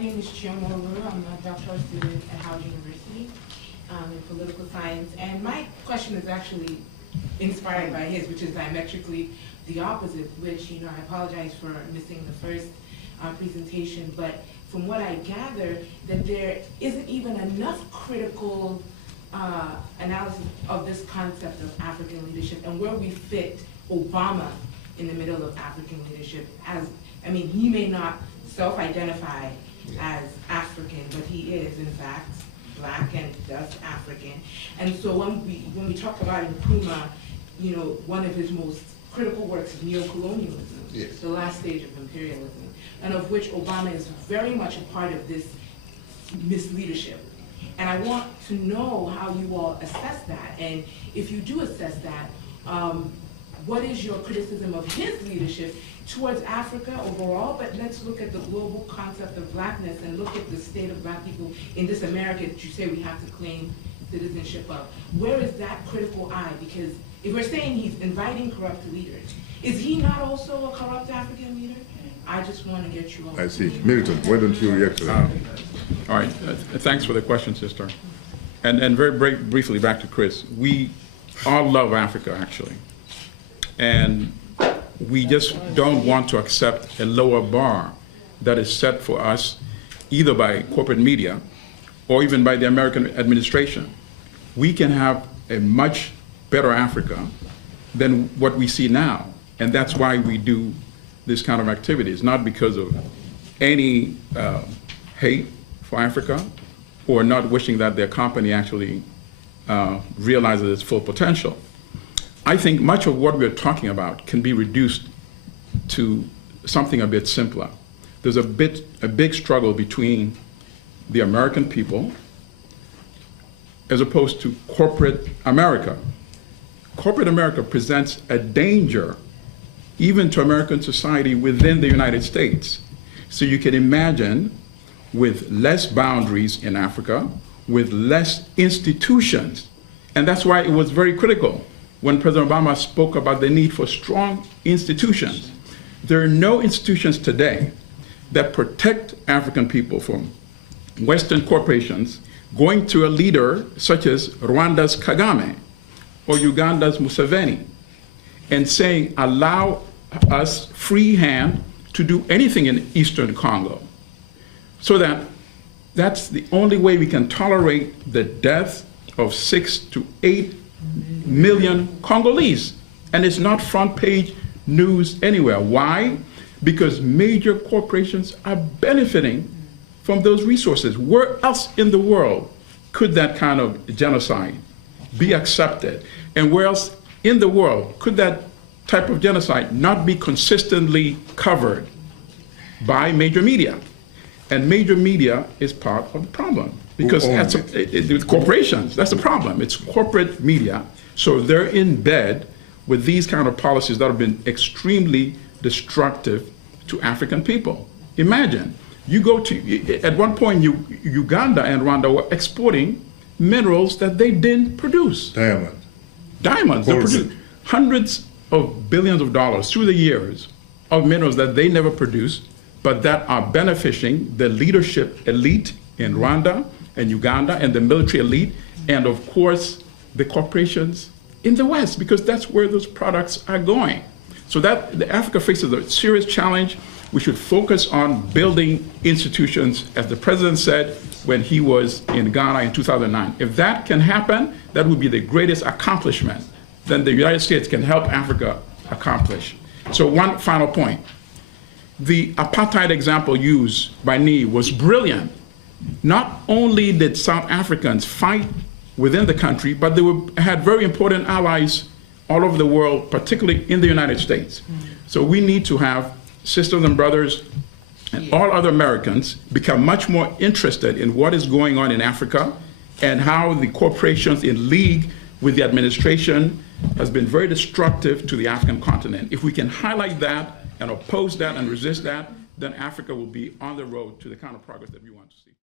My name is Chioma Oruru. I'm a doctoral student at Howard University in political science. And my question is actually inspired by his, which is diametrically the opposite, which, I apologize for missing the first presentation, but from what I gather, that there isn't even enough critical analysis of this concept of African leadership and where we fit Obama in the middle of African leadership. He may not self-identify as African, but he is, in fact, Black and thus African. And so when we talk about Nkrumah, one of his most critical works is neocolonialism, yes, the last stage of imperialism, and of which Obama is very much a part of this misleadership. And I want to know how you all assess that, and if you do assess that, what is your criticism of his leadership towards Africa overall, but let's look at the global concept of Blackness and look at the state of Black people in this America that you say we have to claim citizenship of. Where is that critical eye? Because if we're saying he's inviting corrupt leaders, is he not also a corrupt African leader? I just want to get you all. I see. Milton, why don't you react to that? All right. Thanks for the question, sister. And very briefly back to Chris. We all love Africa, actually. And we just don't want to accept a lower bar that is set for us either by corporate media or even by the American administration. We can have a much better Africa than what we see now. And that's why we do this kind of activities, not because of any hate for Africa or not wishing that their company actually realizes its full potential. I think much of what we're talking about can be reduced to something a bit simpler. There's a big struggle between the American people as opposed to corporate America. Corporate America presents a danger even to American society within the United States. So you can imagine with less boundaries in Africa, with less institutions, and that's why it was very critical when President Obama spoke about the need for strong institutions. There are no institutions today that protect African people from Western corporations going to a leader such as Rwanda's Kagame or Uganda's Museveni and saying, allow us free hand to do anything in Eastern Congo. So that's the only way we can tolerate the death of 6 to 8 million Congolese. And it's not front page news anywhere. Why? Because major corporations are benefiting from those resources. Where else in the world could that kind of genocide be accepted? And where else in the world could that type of genocide not be consistently covered by major media? And major media is part of the problem because with corporations, that's the problem. It's corporate media. So they're in bed with these kind of policies that have been extremely destructive to African people. Imagine, you go to, at one point, Uganda and Rwanda were exporting minerals that they didn't produce. Diamonds. They produced hundreds of billions of dollars through the years of minerals that they never produced, but that are benefiting the leadership elite in Rwanda and Uganda and the military elite, and of course, the corporations in the West, because that's where those products are going. So that Africa faces a serious challenge. We should focus on building institutions, as the president said when he was in Ghana in 2009. If that can happen, that would be the greatest accomplishment that the United States can help Africa accomplish. So one final point. The apartheid example used by Nee was brilliant. Not only did South Africans fight within the country, but they had very important allies all over the world, particularly in the United States. So we need to have sisters and brothers and all other Americans become much more interested in what is going on in Africa and how the corporations in league with the administration has been very destructive to the African continent. If we can highlight that and oppose that and resist that, then Africa will be on the road to the kind of progress that we want to see.